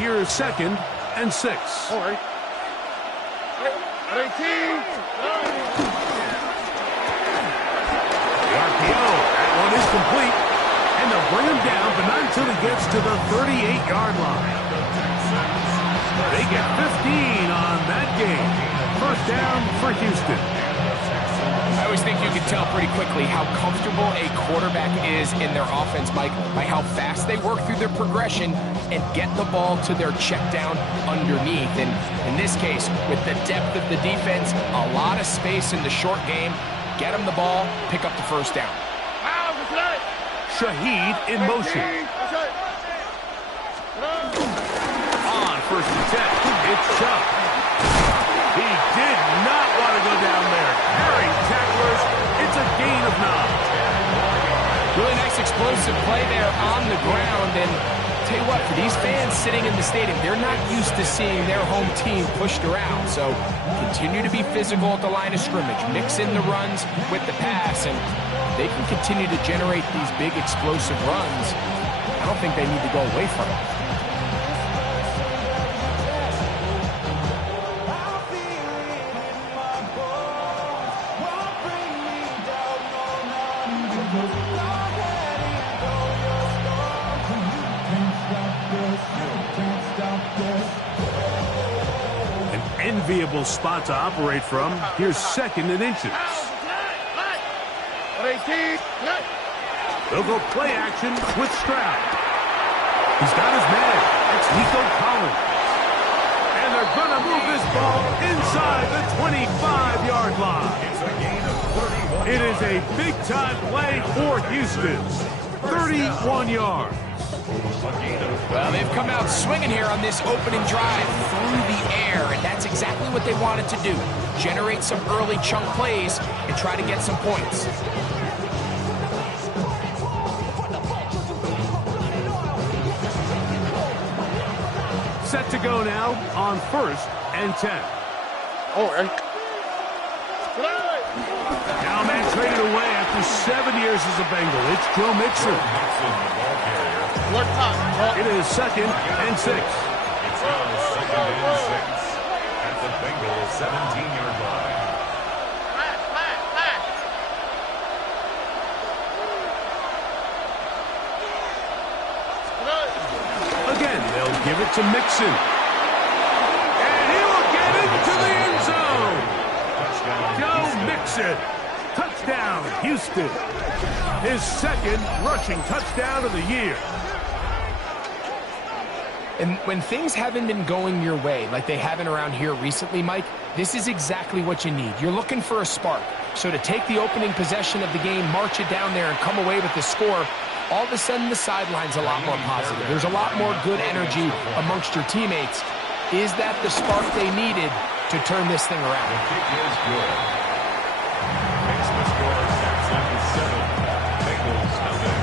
Here's 2nd and 6. All right. 18. The RPO. That one is complete. And they'll bring him down, but not until he gets to the 38-yard line. They get 15 on that game. First down for Houston. I always think you can tell pretty quickly how comfortable a quarterback is in their offense, Mike, by how fast they work through their progression and get the ball to their check down underneath. And in this case, with the depth of the defense, a lot of space in the short game, get them the ball, pick up the first down. Shaheed in motion. On 1st and 10, it's Chubb. He did not want to go down there. Carrying tacklers, it's a gain of 9. Really nice explosive play there on the ground. And tell you what, for these fans sitting in the stadium, they're not used to seeing their home team pushed around. So continue to be physical at the line of scrimmage. Mix in the runs with the pass, and they can continue to generate these big explosive runs. I don't think they need to go away from it. An enviable spot to operate from. Here's 2nd and inches. 18. They'll go play action with Stroud. He's got his man. It's Nico Collins. And they're going to move this ball inside the 25-yard line. It is a big-time play for Houston. 31 yards. Well, they've come out swinging here on this opening drive through the air, and that's exactly what they wanted to do. Generate some early chunk plays and try to get some points. Set to go now on 1st and 10. All right. Now man traded away after 7 years as a Bengal. It's Joe Mixon. It is 2nd and 6. It's now 2nd and 6 at the Bengals 17-yard line. Again, they'll give it to Mixon. And he will get into the end zone. Joe Mixon. Touchdown, Houston. His 2nd rushing touchdown of the year. And when things haven't been going your way, like they haven't around here recently, Mike, this is exactly what you need. You're looking for a spark. So to take the opening possession of the game, march it down there, and come away with the score, all of a sudden the sideline's a lot more positive. There's a lot more good energy amongst your teammates. Is that the spark they needed to turn this thing around? The kick is good. Makes the score Texans 7, Bengals nothing.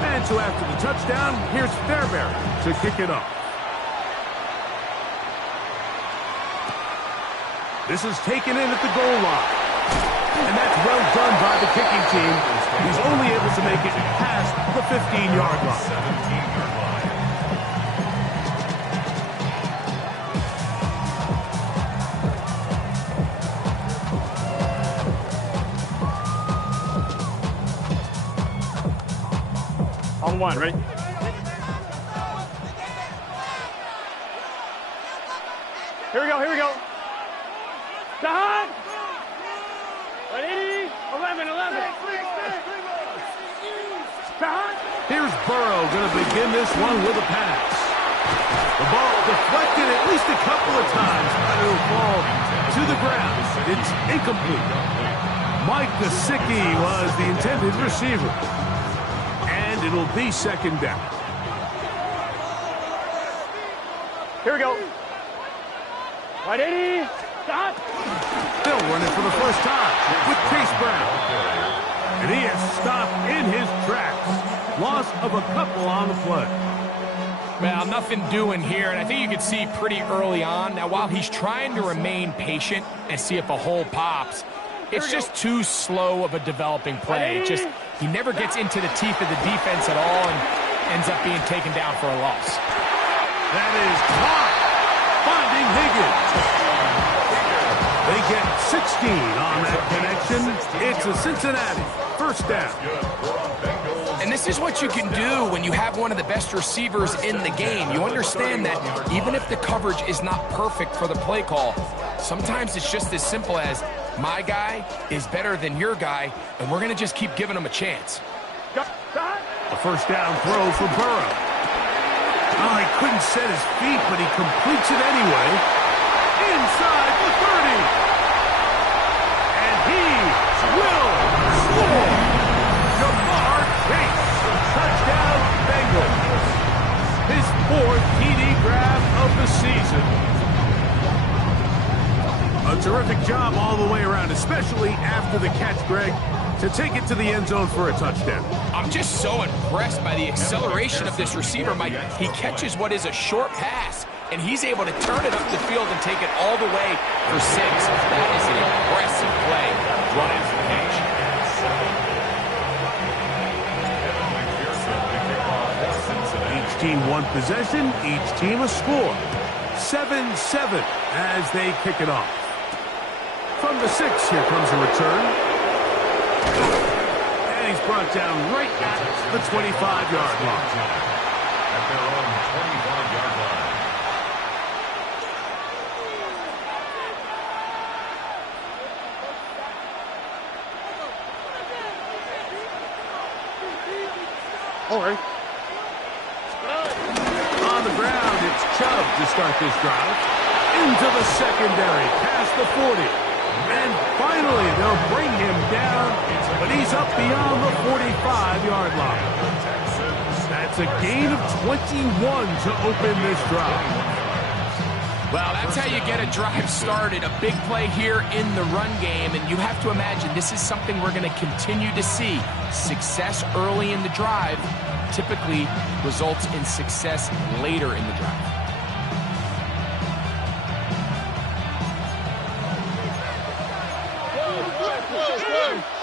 And so after the touchdown, here's Fairbairn to kick it off. This is taken in at the goal line. And that's well done by the kicking team. He's only able to make it past the 15-yard line. 17-yard line. On 1, right? Here we go, here we go. Down! 80, 11. Down! Here's Burrow going to begin this one with a pass. The ball deflected at least a couple of times, but it'll fall to the ground. It's incomplete. Mike Gesicki was the intended receiver. And it'll be 2nd down. Here we go. Right 80. Stop. They'll run it for the first time with Chase Brown. And he is stopped in his tracks. Loss of a couple on the play. Well, nothing doing here, and I think you can see pretty early on. Now, while he's trying to remain patient and see if a hole pops, it's just too slow of a developing play. He never gets into the teeth of the defense at all and ends up being taken down for a loss. That is caught. Finding Higgins. They get 16 on that connection. It's a Cincinnati first down. And this is what you can do when you have one of the best receivers in the game. You understand that even if the coverage is not perfect for the play call, sometimes it's just as simple as my guy is better than your guy, and we're going to just keep giving him a chance. A first down throw for Burrow. Oh, he couldn't set his feet, but he completes it anyway. Inside the 30. And he will score. Jamar Chase. Touchdown, Bengals. His 4th TD grab of the season. A terrific job all the way around, especially after the catch, Greg, to take it to the end zone for a touchdown. I'm just so impressed by the acceleration of this receiver, Mike. He catches what is a short pass, and he's able to turn it up the field and take it all the way for 6. That is an impressive play. Run it for catch. Each team one possession, each team a score. 7-7 as they kick it off. From the 6, here comes a return. And he's brought down right at the 25-yard line. At their own 25-yard line. All right. On the ground, it's Chubb to start this drive. Into the secondary, past the 40. And finally, they'll bring him down, but he's up beyond the 45-yard line. That's a gain of 21 to open this drive. Well, that's how you get a drive started. A big play here in the run game, and you have to imagine this is something we're going to continue to see. Success early in the drive typically results in success later in the drive.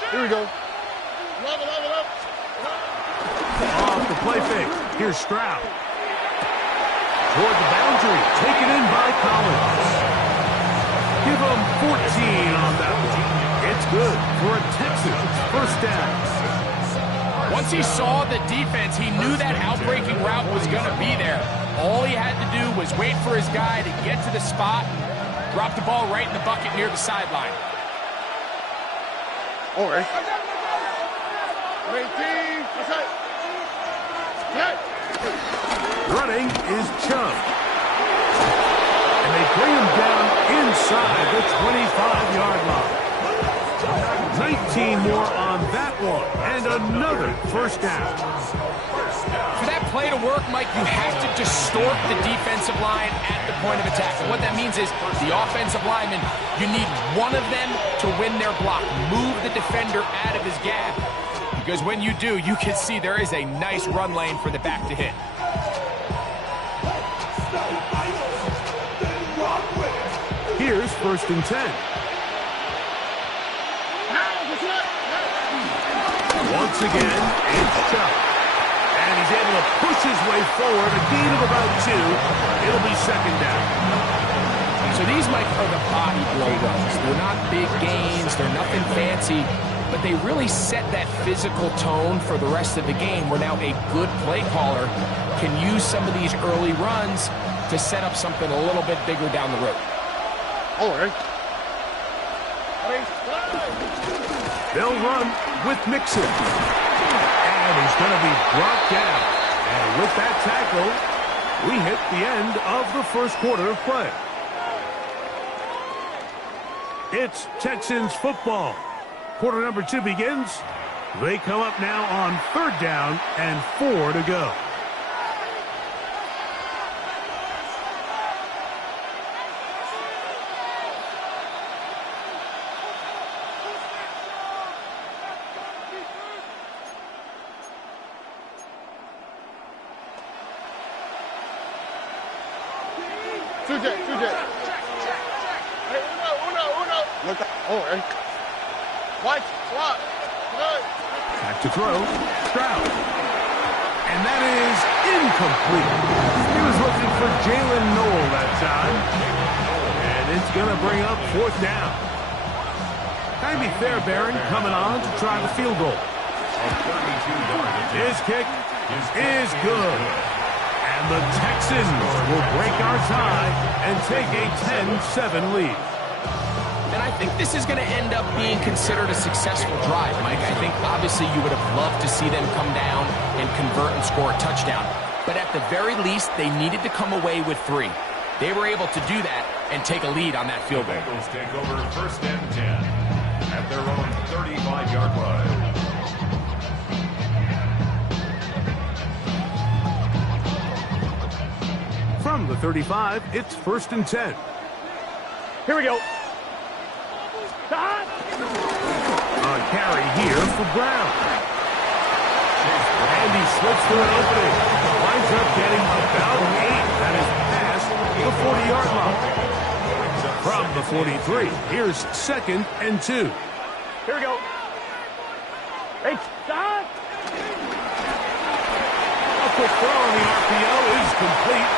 Here we go. Off the play fake. Here's Stroud. Toward the boundary. Taken in by Collins. Give him 14 on that one. It's good for a Texans first down. Once he saw the defense, he knew that outbreaking route was going to be there. All he had to do was wait for his guy to get to the spot, drop the ball right in the bucket near the sideline. All right. Running is Chubb. And they bring him down inside the 25-yard line. 19 more on that one. And another first down. For that play to work, Mike, you have to distort the defensive line at the point of attack. And what that means is the offensive lineman, you need one of them to win their block. Move the defender out of his gap. Because when you do, you can see there is a nice run lane for the back to hit. Here's 1st and 10. Once again, it's Chubb. And he's able to push his way forward. A gain of about 2. It'll be 2nd down. So these, Mike, are the body blow runs. They're not big gains. They're nothing fancy. But they really set that physical tone for the rest of the game, where now a good play caller can use some of these early runs to set up something a little bit bigger down the road. All right. They'll run with Mixon. And he's going to be brought down. And with that tackle, we hit the end of the first quarter of play. It's Texans football. Quarter number 2 begins. They come up now on 3rd down and 4 to go. Look up. Oh, hey. Watch. Swap. Good. Back to throw. Stroud. And that is incomplete. He was looking for Jalen Noel that time. And it's going to bring up 4th down. Jaime Fairbairn coming on to try the field goal. His kick is good. And the Texans will break our tie and take a 10-7 lead. And I think this is going to end up being considered a successful drive, Mike. I think obviously you would have loved to see them come down and convert and score a touchdown. But at the very least, they needed to come away with 3. They were able to do that and take a lead on that field goal. Bengals take over 1st and 10 at their own 35-yard line. From the 35, it's 1st and 10. Here we go. A carry here for Brown. And he slips through an opening. Winds up getting about 8. That is past the 40-yard line. From the 43, here's 2nd and 2. Here we go. Hey, stop. A quick throw on the RPO is complete.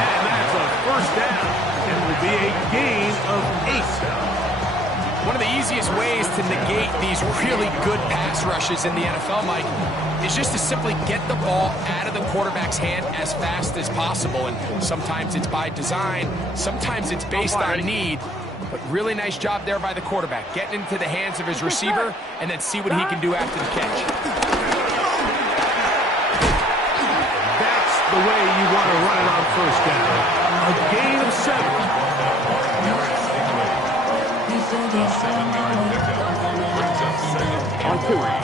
And that's a 1st down. It will be a gain of 8. One of the easiest ways to negate these really good pass rushes in the NFL, Mike, is just to simply get the ball out of the quarterback's hand as fast as possible. And sometimes it's by design, sometimes it's based on need. But really nice job there by the quarterback, getting into the hands of his receiver and then see what he can do after the catch. That's the way you want to run it on 1st down. A gain of 7.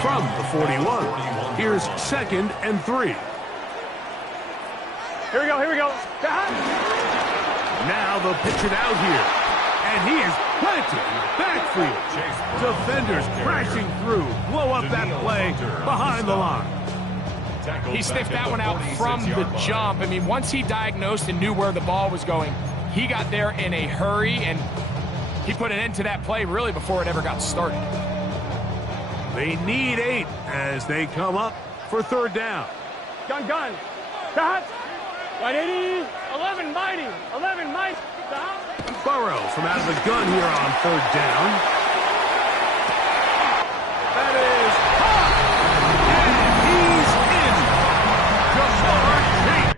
From the 41, here's 2nd and 3. Here we go. Here we go. Now they'll pitch it out here. And he is planted in the backfield. Defenders crashing through. Blow up that play behind the line. He sniffed that one out from the jump. I mean, once he diagnosed and knew where the ball was going, he got there in a hurry, and he put an end to that play really before it ever got started. They need 8 as they come up for 3rd down. Gun. Stop. 180. 11 mighty. 11 mighty. Stop. Burrow from out of the gun here on 3rd down. That is hot. And he's in. Jamar Chase.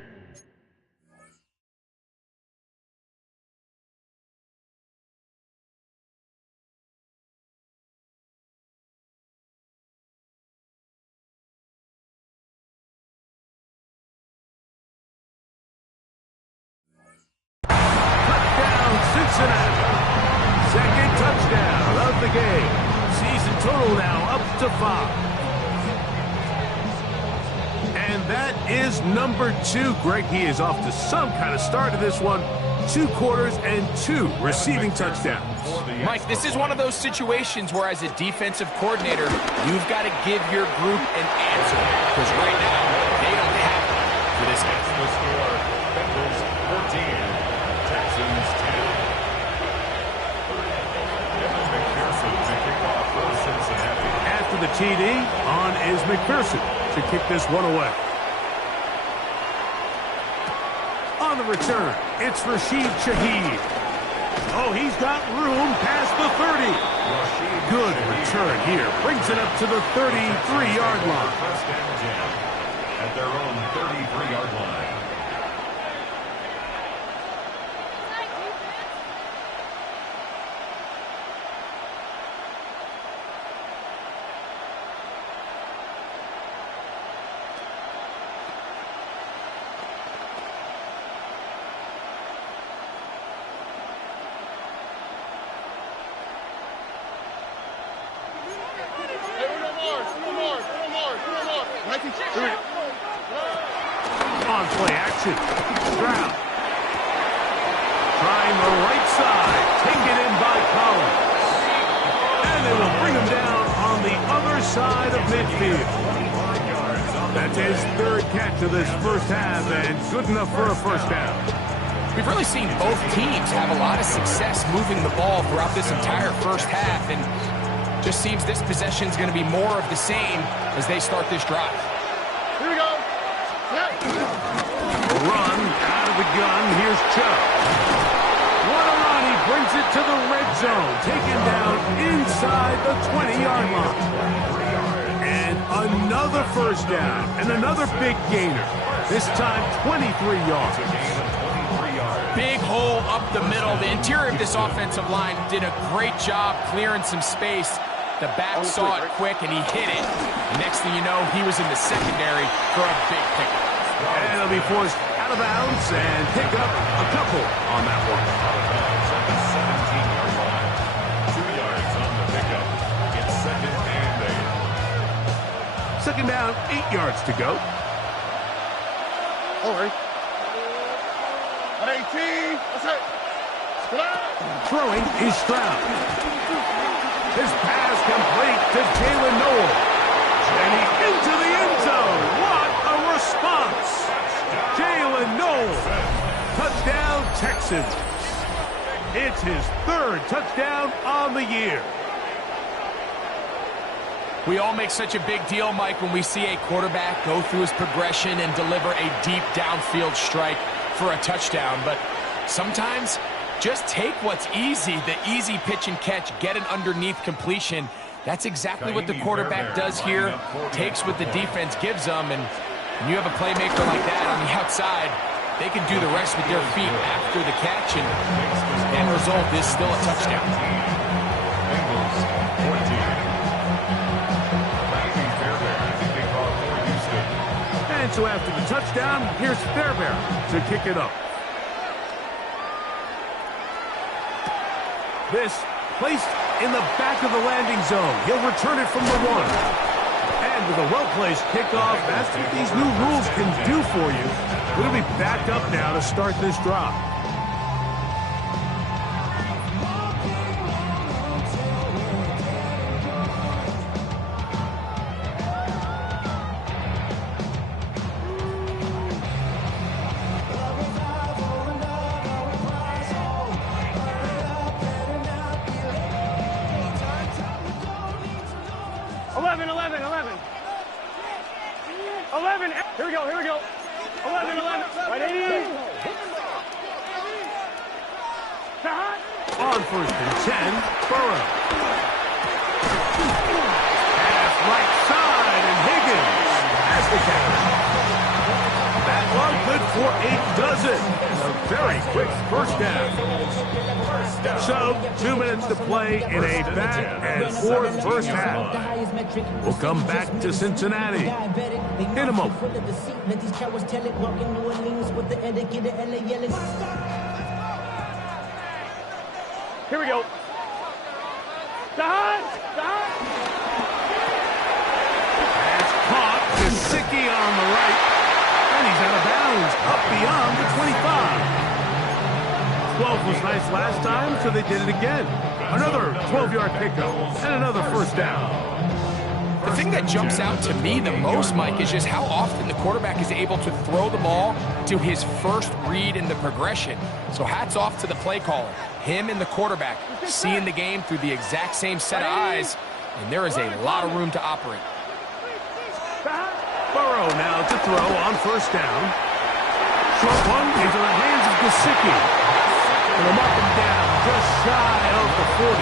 Cincinnati. 2nd touchdown of the game. Season total now up to 5. And that is number 2. Greg, he is off to some kind of start to this one. 2 quarters and 2 receiving touchdowns. Mike, this is one of those situations where as a defensive coordinator, you've got to give your group an answer. Because right now, they don't have one for this game. The score, Bengals 14, Texans 10. After the TD, on is McPherson to kick this one away. On the return, it's Rashid Shaheed. Oh, he's got room past the 30. Good return here. Brings it up to the 33-yard line. 1st and 10 at their own 33-yard line. On play action. Stroud. Trying the right side. Taken in by Collins. And they will bring him down on the other side of midfield. That's his 3rd catch of this 1st half and good enough for a 1st down. We've really seen both teams have a lot of success moving the ball throughout this entire first half, and just seems this possession is going to be more of the same as they start this drive. Here we go. A run out of the gun. Here's Chubb. What a run. He brings it to the red zone. Taken down inside the 20-yard line. And another first down. And another big gainer. This time 23 yards. Big hole up the middle. The interior of this offensive line did a great job clearing some space. The back saw it quick, and he hit it. Next thing you know, he was in the secondary for a big pickup. And he'll be forced out of bounds and pick up a couple on that one. Out of bounds at the 17-yard line. 2 yards on the pickup. It's 2nd and 8. Second down, 8 yards to go. All right. 118. That's it. Throwing is Stroud. His pass complete to Jalen Noel. And he's into the end zone. What a response. Jalen Noel. Touchdown, Texans. It's his 3rd touchdown on the year. We all make such a big deal, Mike, when we see a quarterback go through his progression and deliver a deep downfield strike for a touchdown. But sometimes just take what's easy, the easy pitch and catch, get an underneath completion. That's exactly what the quarterback does here, takes what the defense gives them, and when you have a playmaker like that on the outside, they can do the rest with their feet after the catch, and the end result is still a touchdown. Bengals 14. And so after the touchdown, here's Fairbairn to kick it up. This placed in the back of the landing zone. He'll return it from the 1. And with a well-placed kickoff, that's what these new rules can do for you. It'll be backed up now to start this drive. Here we go. 11. Right 80. On 1st and 10, Burrow. Pass right side, and Higgins has the catch. That one good for a dozen. A very quick first down. So, 2 minutes to play in a back and forth first half. We'll come back to Cincinnati in a moment. Here we go. Pass caught. Gesicki on the right. And he's out of bounds. Up beyond the 25. 12 was nice last time, so they did it again. Another 12-yard pickup and another first down. The thing that jumps out to me the most, Mike, is just how often the quarterback is able to throw the ball to his first read in the progression. So hats off to the play caller. Him and the quarterback seeing the game through the exact same set of eyes, and there is a lot of room to operate. Burrow now to throw on first down. Short one into the hands of Gesicki. And them up and down, just shy of the 40.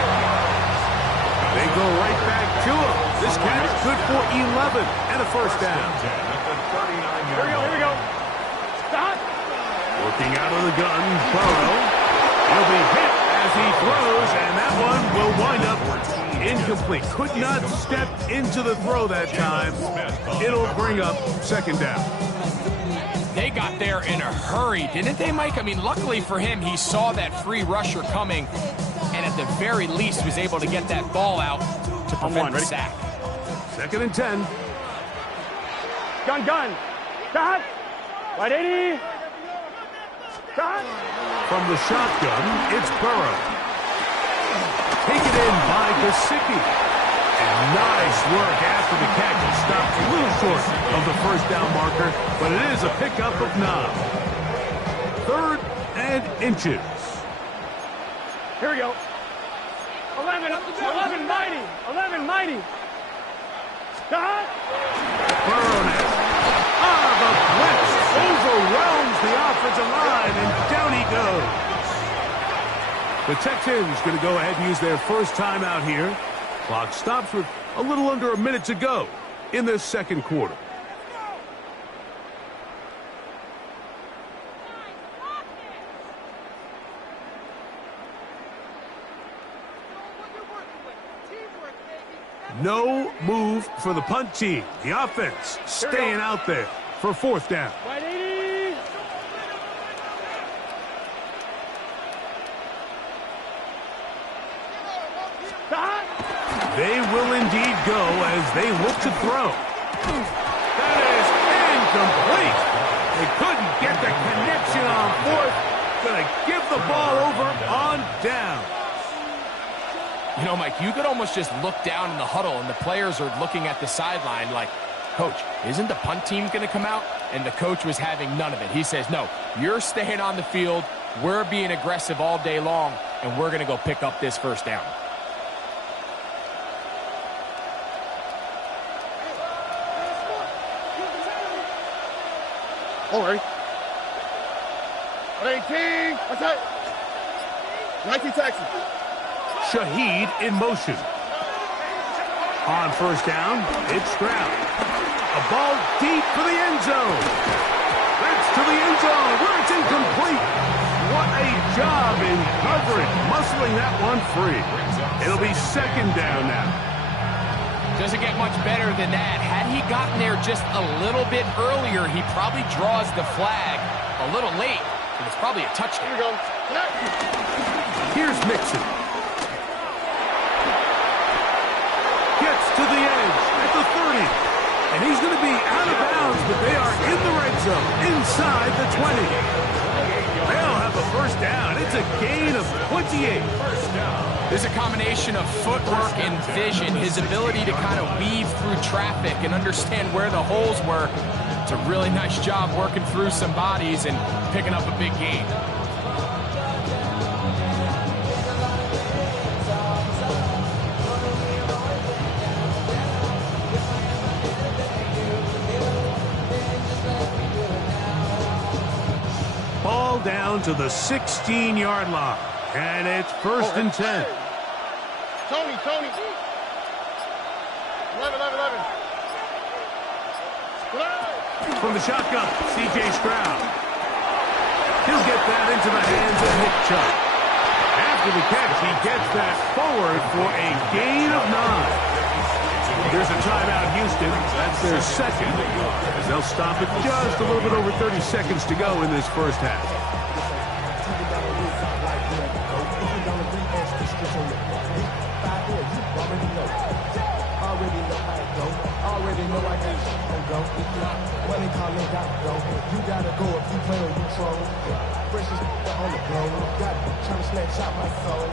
They go right back to him. This catch good for 11 and a first down. Here we go. Stop. Working out of the gun, Burrow. He'll be hit as he throws, and that one will wind up incomplete. Could not step into the throw that time. It'll bring up second down. They got there in a hurry, didn't they, Mike? I mean, luckily for him, he saw that free rusher coming, and at the very least was able to get that ball out to prevent the sack. 2nd and 10. Gun. Stop. Right 80. Stop. From the shotgun, it's Burrow. Taken in by Gesicki. And nice work after the catch. It stopped a little short of the first down marker, but it is a pickup of 9. 3rd and inches. Here we go. 11 mighty. 11 mighty. Stop. Burrow. The blitz overwhelms the offensive line, and down he goes. The Texans going to go ahead and use their first timeout here. Clock stops with a little under a minute to go in this second quarter. No move for the punt team. The offense staying out there for fourth down. They will indeed go as they look to throw. That is incomplete. They couldn't get the connection on fourth. Going to give the ball over on down. You know, Mike, you could almost just look down in the huddle, and the players are looking at the sideline like, Coach, isn't the punt team going to come out? And the coach was having none of it. He says, no, you're staying on the field. We're being aggressive all day long, and we're going to go pick up this first down. All right. 18. What's that? 19 Texans. Shaheed in motion. On first down, it's Stroud. A ball deep for the end zone. That's to the end zone where it's incomplete. What a job in coverage, muscling that one free. It'll be second down now. Doesn't get much better than that. Had he gotten there just a little bit earlier, he probably draws the flag a little late. And it's probably a touchdown. Here we go. Here's Mixon. Gets to the edge at the 30. And he's going to be out of bounds, but they are in the red zone, inside the 20. They'll have a first down. It's a gain of 28. There's a combination of footwork and vision, his ability to kind of weave through traffic and understand where the holes were. It's a really nice job working through some bodies and picking up a big gain. Ball down to the 16-yard line. And it's first and 10. Tony. 11. From the shotgun, C.J. Stroud. He'll get that into the hands of Nick Chubb. After the catch, he gets that forward for a gain of 9. There's a timeout, Houston. That's their second. As they'll stop it just a little bit over 30 seconds to go in this first half. Already know I got you on go. Money calling, got to go. You gotta go if you play or you troll. Fresh as on the blow. Got trying to snatch out my soul.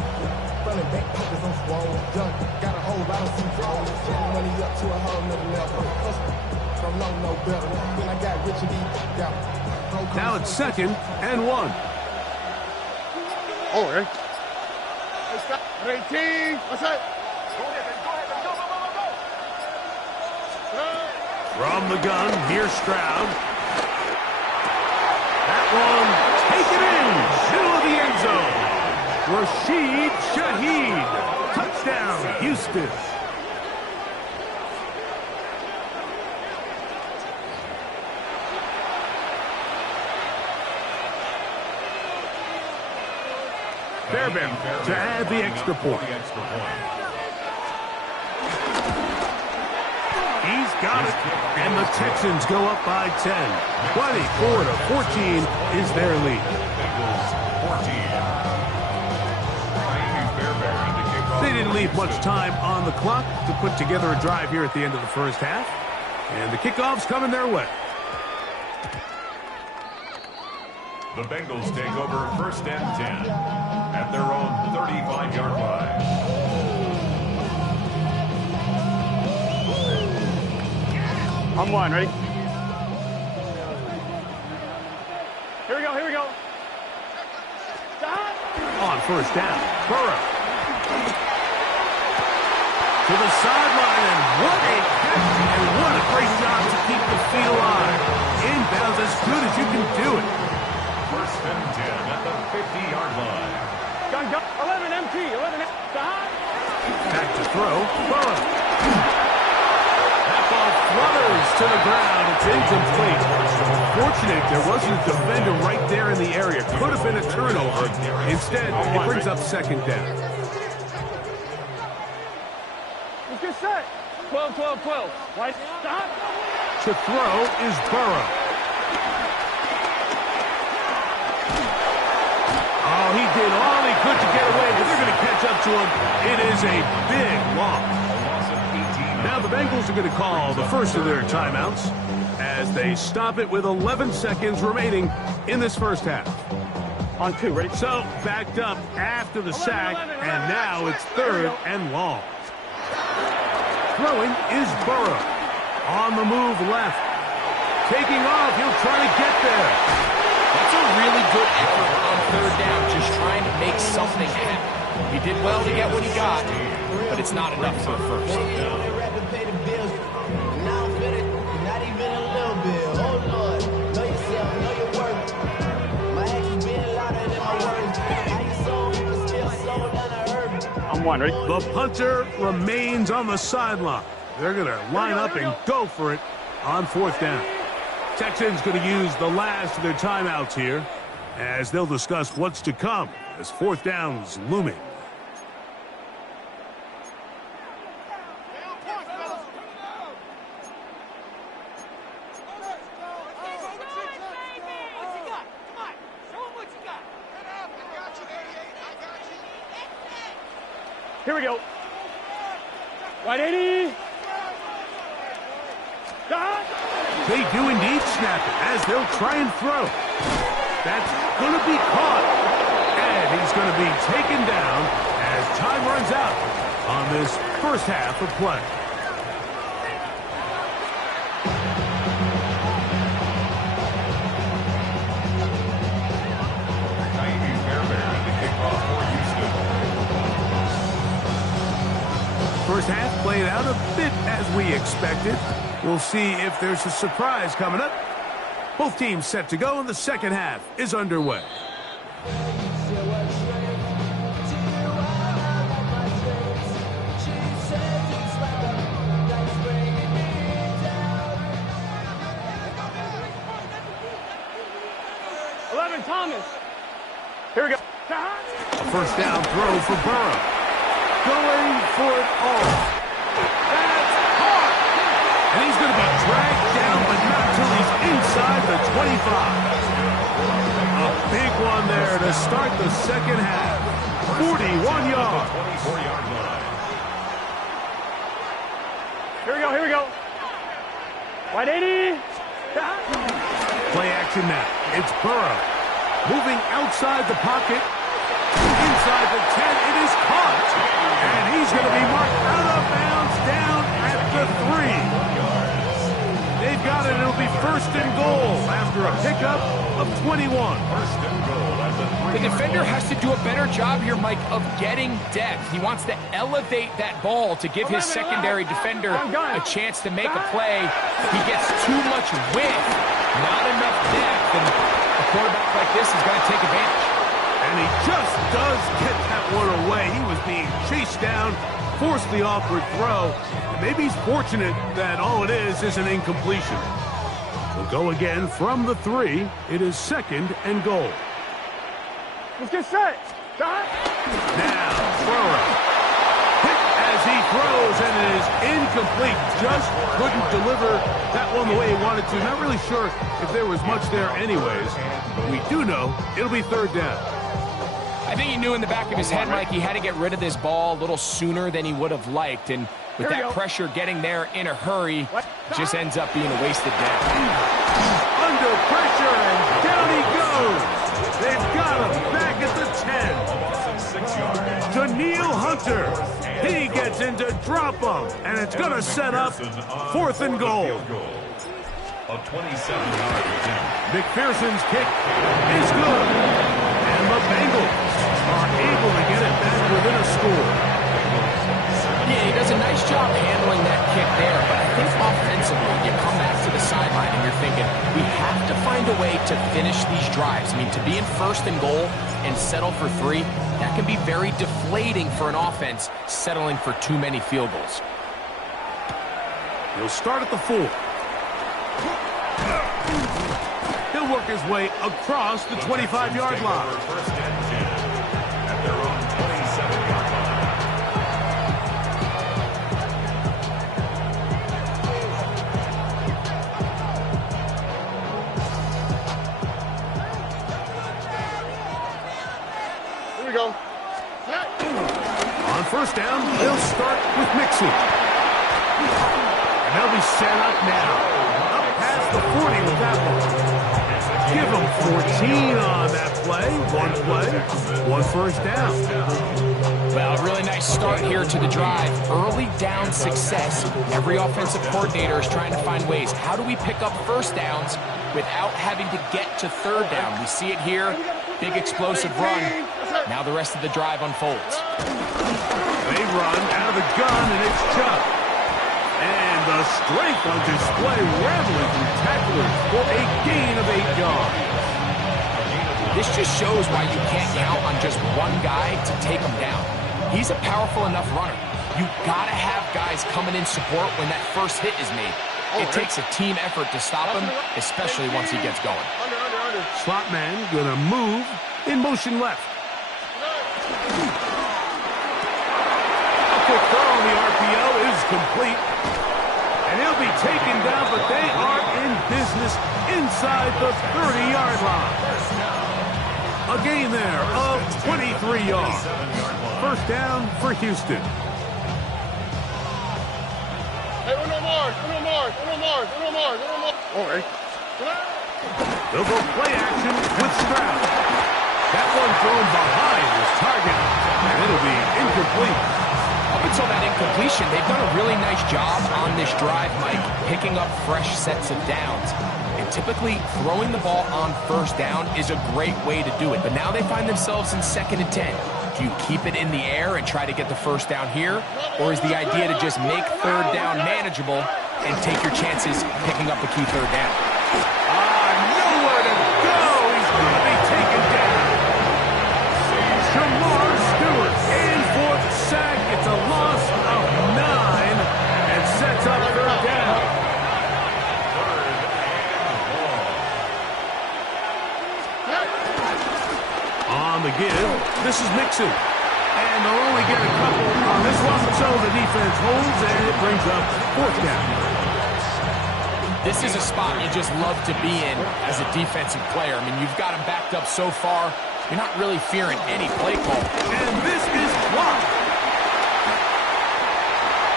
Running back pockets on swole. Young, got a whole lot of seats on. Getting money up to a whole nother level. From low, no better. Then I got rich and deep. Now it's second and 1. All right. 18. What's that? From the gun, here's Stroud. That one taken in, middle of the end zone. Rashid Shaheed, touchdown, Houston. Fairbairn to add the extra point. He's got it, and the Texans go up by 10. 24-14 is their lead. They didn't leave much time on the clock to put together a drive here at the end of the first half. And the kickoff's coming their way. The Bengals take over first and 10 at their own 35-yard line. I'm one, ready? Here we go. first down. Burrow. To the sideline, and what a catch, and what a great job to keep the feet alive. Inbounds as good as you can do it. First and 10 at the 50-yard line. 11 MT, 11 stop. Back to throw, Burrow. That ball flutters to the ground. It's incomplete. Fortunate there wasn't a defender right there in the area. Could have been a turnover. Instead, it brings up second down. Let's get set. 12, 12, 12. Right, stop. To throw is Burrow. Oh, he did all he could to get away, but they're going to catch up to him. It is a big loss. Now the Bengals are going to call the first of their timeouts as they stop it with 11 seconds remaining in this first half. On 2, ready? So, backed up after the sack, and now it's third and long. Throwing is Burrow. On the move left. Taking off, he'll try to get there. That's a really good effort on third down, just trying to make something happen. He did well to get what he got, but it's not enough for a first. I'm 1, ready? The punter remains on the sideline. They're going to line up and go for it on fourth down. Texans going to use the last of their timeouts here as they'll discuss what's to come as fourth down's looming. Here we go. 180. Stop. They do indeed snap it as they'll try and throw. That's going to be caught. And he's going to be taken down as time runs out on this first half of play. First half played out a bit as we expected. We'll see if there's a surprise coming up. Both teams set to go, and the second half is underway. Thomas. Here we go. A first down throw for Burrow. Going for it all. That's caught. And he's going to be dragged down, but not till he's inside the 25. A big one there to start the second half. 41 yards. Here we go, here we go. 180. Play action now. It's Burrow. Moving outside the pocket. Inside the 10. It is caught. And he's going to be marked out of bounds down at the 3. They've got it. It'll be first and goal after a pickup of 21. First and goal at the 3. The defender has to do a better job here, Mike, of getting depth. He wants to elevate that ball to give his secondary defender a chance to make a play. He gets too much width, not enough depth, and a quarterback like this is going to take advantage. And he just does get that one away. He was being chased down, forced the awkward throw. And maybe he's fortunate that all it is an incompletion. We'll go again from the 3. It is second and goal. Let's get set. Stop. Now, Burrow. Hit as he throws, and it is incomplete. Just couldn't deliver that one the way he wanted to. Not really sure if there was much there anyways. We do know it'll be third down. I think he knew in the back of his head, Mike, he had to get rid of this ball a little sooner than he would have liked. And with that pressure getting there in a hurry, just ends up being a wasted down. Under pressure, and down he goes. They've got him back at the 10. Daniil Hunter. He gets into drop him, and it's going to set up fourth and goal. A 27-yard attempt. McPherson's kick is good. And the Bengals are able score. Yeah, he does a nice job handling that kick there, but I think offensively, you come back to the sideline and you're thinking, we have to find a way to finish these drives. I mean, to be in first and goal and settle for 3, that can be very deflating for an offense settling for too many field goals. He'll start at the 4. He'll work his way across the 25-yard line. First and 10 at their own 27-yard line. Here we go. On first down, they'll start with Mixon. And they'll be set up now. Up past the 40 with that one. Give them 14 on that play. One first down. Well, a really nice start here to the drive. Early down success. Every offensive coordinator is trying to find ways. How do we pick up first downs without having to get to third down? We see it here. Big explosive run. Now the rest of the drive unfolds. They run out of the gun, and it's Chubb. And the strength on display, rattling through tacklers for a gain of 8 yards. This just shows why you can't count on just one guy to take him down. He's a powerful enough runner. You gotta have guys coming in support when that first hit is made. It takes a team effort to stop him, especially once he gets going. Slot man gonna move in motion left. A quick throw on the RPO is complete. And he'll be taken down, but they are in business inside the 30-yard line. A gain there of 23 yards. First down for Houston. Hey, uno more. All right. They'll go play action with Stroud. That one thrown behind his target, and it'll be incomplete. Up until that incompletion, they've done a really nice job on this drive, Mike, picking up fresh sets of downs. And typically, throwing the ball on first down is a great way to do it. But now they find themselves in 2nd and 10. Do you keep it in the air and try to get the first down here? Or is the idea to just make third down manageable and take your chances picking up a key third down? Nowhere to go. He's going to be taken down. Shamar Stewart in for the sack. It's a loss of 9 and sets up third down. On the give, this is Mixon. And they'll only get a couple on this one, so the defense holds, and it brings up fourth down. This is a spot you just love to be in as a defensive player. I mean, you've got him backed up so far, you're not really fearing any play call. And this is blocked.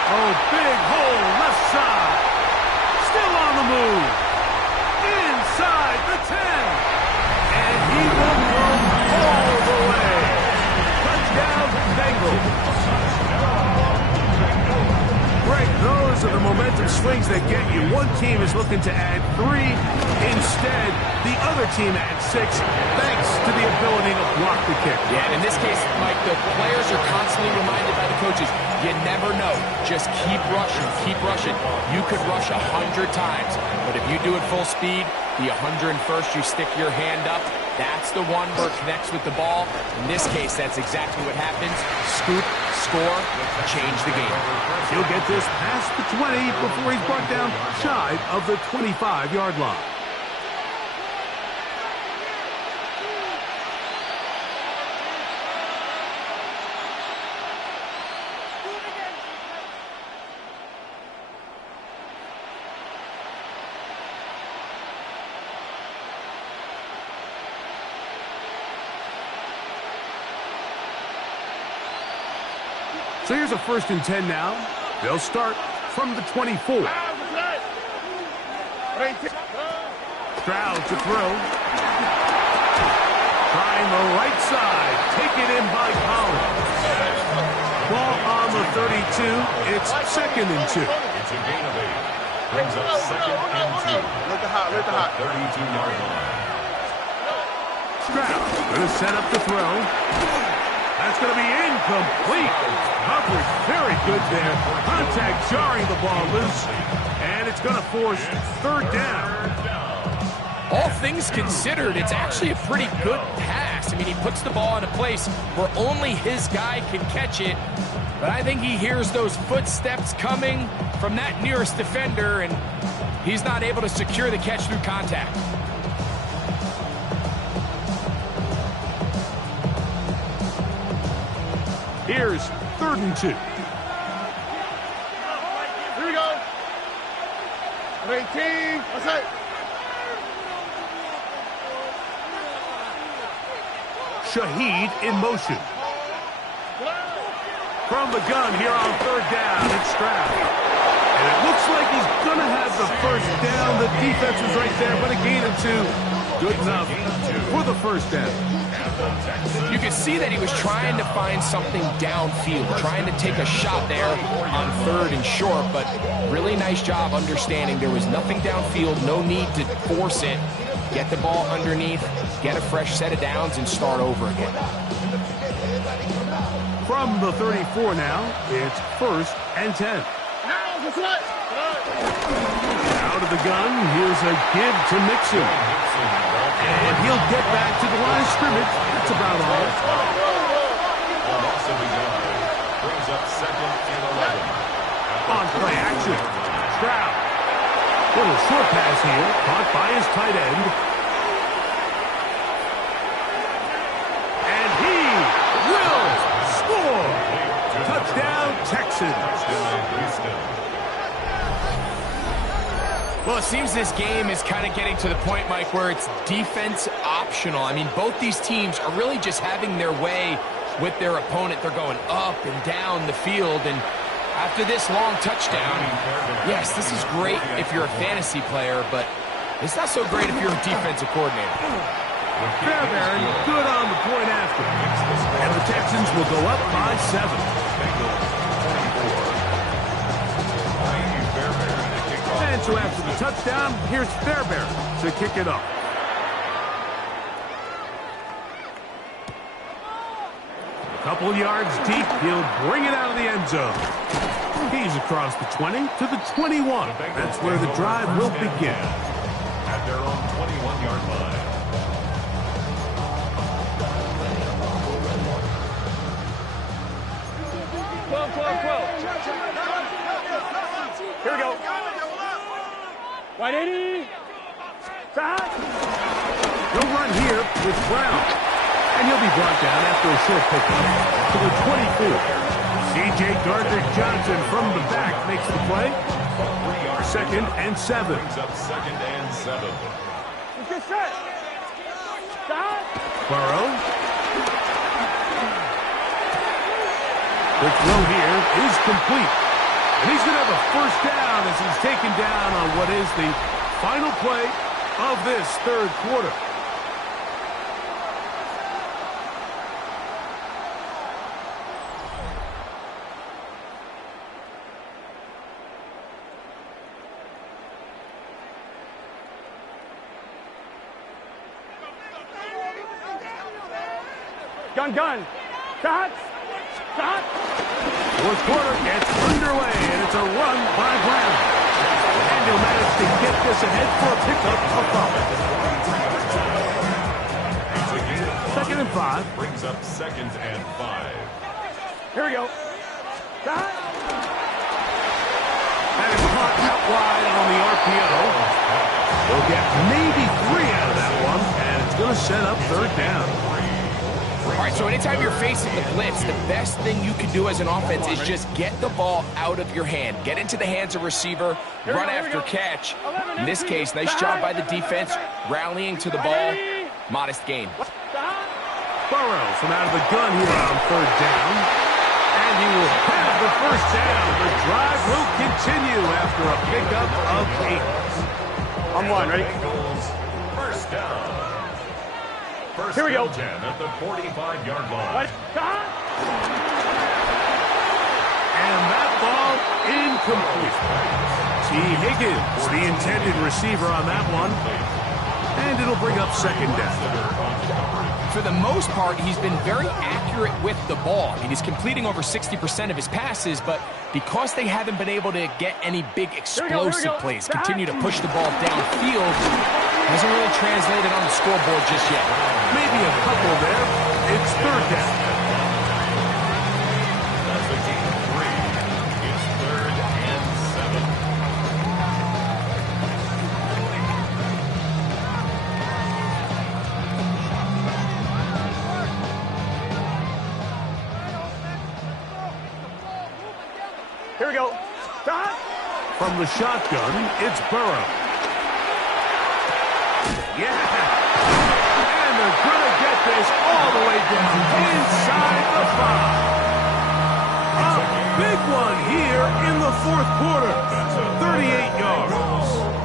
Oh, big hole left side. Still on the move. Inside the 10. And he will go all the way. Touchdown, Bengals. Greg, those are the momentum swings that get you. One team is looking to add 3. Instead, the other team adds 6, thanks to the ability to block the kick. Yeah, and in this case, Mike, the players are constantly reminded by the coaches, you never know. Just keep rushing, keep rushing. You could rush 100 times, but if you do it full speed, the 101st you stick your hand up, that's the one where it connects with the ball. In this case, that's exactly what happens. Scoop, score, change the game. He'll get this past the 20 before he's brought down shy of the 25-yard line. So here's a 1st and 10 now. They'll start from the 24. Stroud to throw. Trying the right side. Taken in by Collins. Ball on the 32. It's 2nd and 2. It's a gain of 8. Brings up 2nd and 2. Let the hot. 32-yard line. Stroud going to set up the throw. That's going to be incomplete. Coverage very good there. Contact jarring the ball loose. And it's going to force third down. All things considered, it's actually a pretty good pass. I mean, he puts the ball in a place where only his guy can catch it. But I think he hears those footsteps coming from that nearest defender, and he's not able to secure the catch through contact. Here's 3rd and 2. Here we go. 18. What's that? Shaheed in motion. From the gun here on 3rd down, it's Stroud. And it looks like he's going to have the first down. The defense was right there, but a gain of 2. Good enough for the first down. You can see that he was trying to find something downfield, trying to take a shot there on 3rd and short, but really nice job understanding there was nothing downfield, no need to force it. Get the ball underneath, get a fresh set of downs, and start over again. From the 34 now, it's 1st and 10. Out of the gun, here's a give to Mixon. And he'll get back to the line of scrimmage. That's about all. Brings up 2nd and 11. On play action, Stroud. Little short pass here, caught by his tight end. And he will score. Touchdown, Texans. Well, it seems this game is kind of getting to the point, Mike, where it's defense optional. I mean, both these teams are really just having their way with their opponent. They're going up and down the field, and after this long touchdown, yes, this is great if you're a fantasy player, but it's not so great if you're a defensive coordinator. Fairbairn, good on the point after. And the Texans will go up by 7. And so after the touchdown, here's Fairbairn to kick it off. A couple yards deep, he'll bring it out of the end zone. He's across the 20 to the 21. That's where the drive will begin. At their own 21-yard line. Here we go. 180. He'll run here with Brown. And he'll be brought down after a short pickup to the 24. C.J. Gardner-Johnson from the back makes the play. 2nd and 7. Brings up 2nd and 7. Get set. Stop. Burrow. The throw here is complete. And he's going to have a first down as he's taken down on what is the final play of this 3rd quarter. Gun. Stop. 4th quarter gets underway, and it's a run by Brown. And he'll manage to get this ahead for a pickup of 5. 2nd and 5. Brings up 2nd and 5. Here we go. Stop. That is caught out wide on the RPO. They'll get maybe 3 out of that one, and it's going to set up 3rd down. All right, so anytime you're facing the blitz, the best thing you can do as an offense is just get the ball out of your hand. Get into the hands of receiver, run after catch. In this case, nice job by the defense, rallying to the ball. Modest gain. Burrow from out of the gun here on 3rd down. And he will have the first down. The drive will continue after a pickup of 8. I'm one, ready? First down. Here we go. 10 at the 45-yard line. And that ball incomplete. T. Higgins, the intended receiver on that one. And it'll bring up second down. For the most part, he's been very accurate with the ball. I mean, he's completing over 60% of his passes, but because they haven't been able to get any big explosive plays, continue to push the ball downfield, hasn't really translated on the scoreboard just yet. Maybe a couple there. It's third down. That's a gain of 3. It's 3rd and 7. Here we go. Stop. From the shotgun, it's Burrow. Yeah! And they're going to get this all the way down inside the 5. A big one here in the fourth quarter. 38 yards.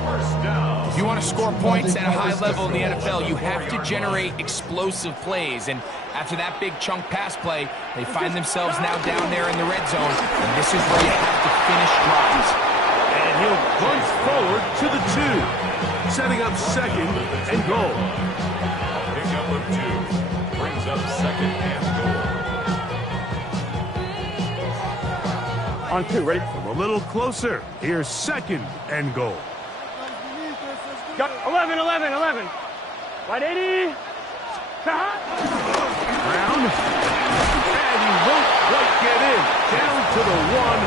First down. If you want to score points at a high level in the NFL, you have to generate explosive plays. And after that big chunk pass play, they find themselves now down there in the red zone. And this is where you have to finish drives. And he'll punch forward to the 2, setting up second and goal. Pickup of 2 brings up second and goal. On 2, ready? From a little closer, here's second and goal. Got 11. Right 80. Brown. And he won't quite get in. Down to the 1,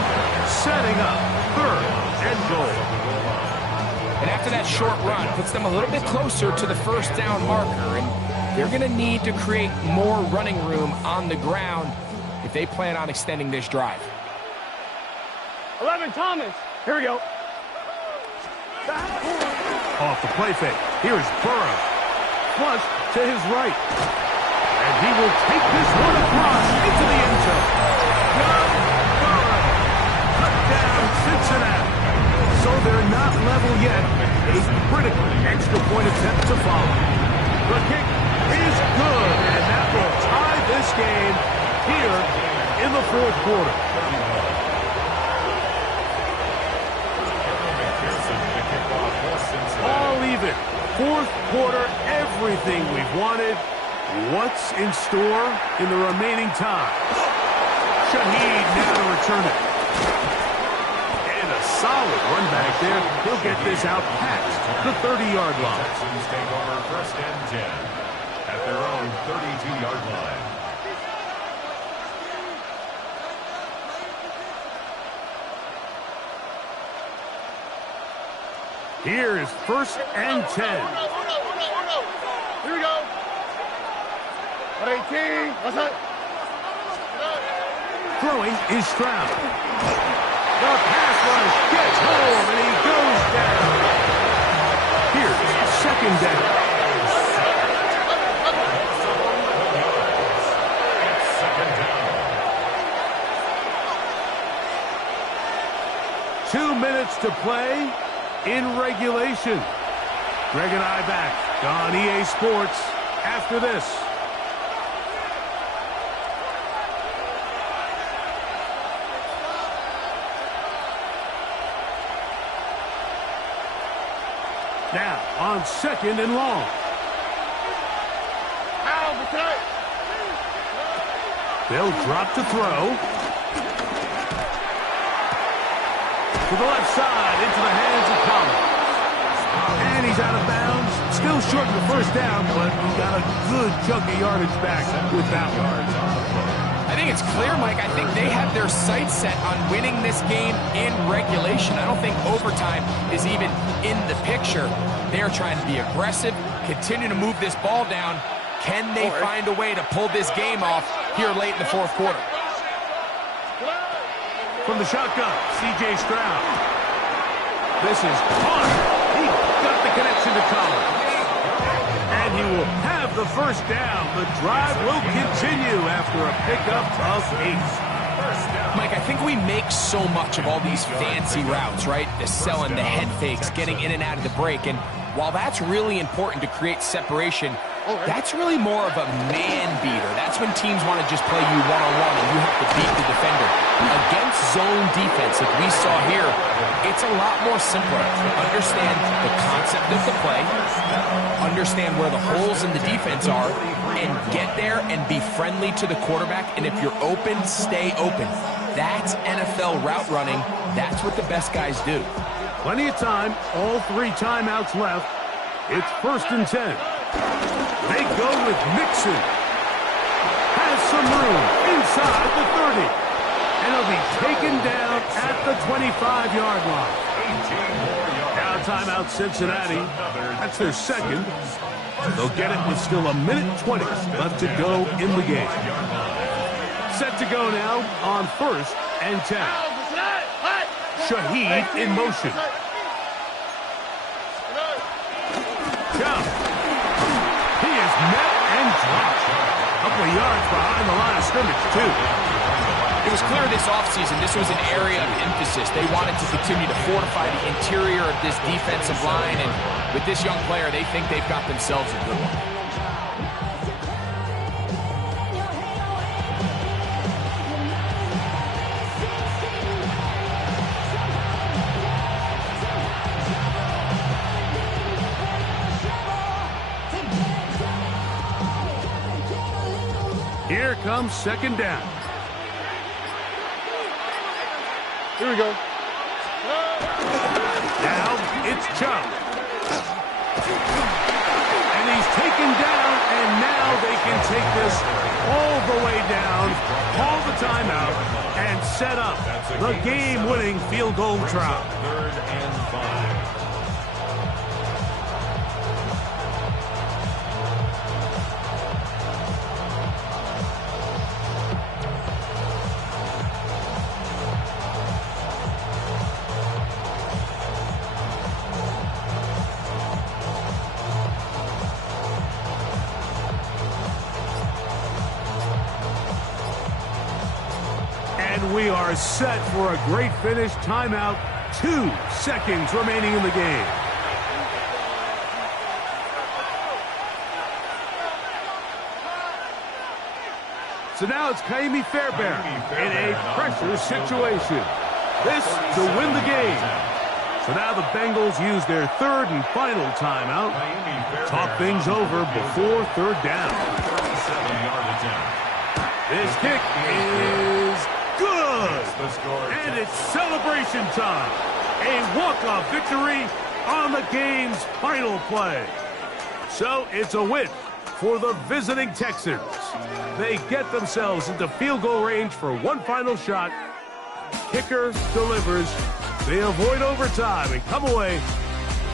setting up third and goal. And after that short run, puts them a little bit closer to the first down marker. And they're going to need to create more running room on the ground if they plan on extending this drive. 11, Thomas. Here we go. Off the play fake. Here's Burrow. Flush to his right. And he will take this one across into the end zone. Young Burrow. Touchdown, Cincinnati. So they're not level yet. A critical extra point attempt to follow. The kick is good, and that will tie this game here in the fourth quarter. All even. Fourth quarter, everything we've wanted. What's in store in the remaining time? Shaheed now to return it. And a solid run back there. He'll get this out past the 30-yard line. Texans take over first and 10 at their own 32-yard line. Here is first and 10. Here we go. 18. What's that? Throwing is Stroud. The pass rush gets home, and he goes down. Here's second down. Second down. 2 minutes to play in regulation. Greg and I back on EA Sports after this. Now on second and long. They'll drop to throw. To the left side, into the hands of Collins. And he's out of bounds. Still short of the first down, but he got a good chunk of yardage back with that one. I think it's clear, Mike. I think they have their sights set on winning this game in regulation. I don't think overtime is even in the picture. They're trying to be aggressive, continue to move this ball down. Can they find a way to pull this game off here late in the fourth quarter? From the shotgun, C.J. Stroud. This is caught. He got the connection to Collins. And he will have the first down. The drive will continue after a pickup of 8. Mike, I think we make so much of all these fancy routes, right? The selling, the head fakes, getting in and out of the break. And while that's really important to create separation, that's really more of a man beater. That's when teams want to just play you one-on-one and you have to beat the defender. Against zone defense, like we saw here, It's a lot more simpler. Understand the concept of the play, understand where the holes in the defense are, and get there and be friendly to the quarterback. And if you're open, stay open. That's NFL route running. That's what the best guys do. Plenty of time. All 3 timeouts left. It's 1st and 10. They go with Mixon. Has some room inside the 30. And he'll be taken down at the 25-yard line. Now timeout Cincinnati. That's their second. They'll get it with still 1:20 left to go in the game. Set to go now on 1st and 10. Shaheed in motion. Jump. He is met and dropped. A couple of yards behind the line of scrimmage, too. It was clear this offseason this was an area of emphasis. They wanted to continue to fortify the interior of this defensive line, and with this young player, they think they've got themselves a good one. Here comes 2nd down. Here we go. Now it's Chubb. And he's taken down, and now they can take this all the way down, call the timeout, and set up the game-winning field goal try. 3rd and 5. And we are set for a great finish. Timeout, 2 seconds remaining in the game. So now it's Kaimi Fairbairn in a pressure situation. This to win the game. So now the Bengals use their 3rd and final timeout. Talk things over before 3rd down. 37-yard attempt. This kick is good. And it's celebration time. A walk-off victory on the game's final play. So it's a win for the visiting Texans. They get themselves into field goal range for one final shot. Kicker delivers. They avoid overtime and come away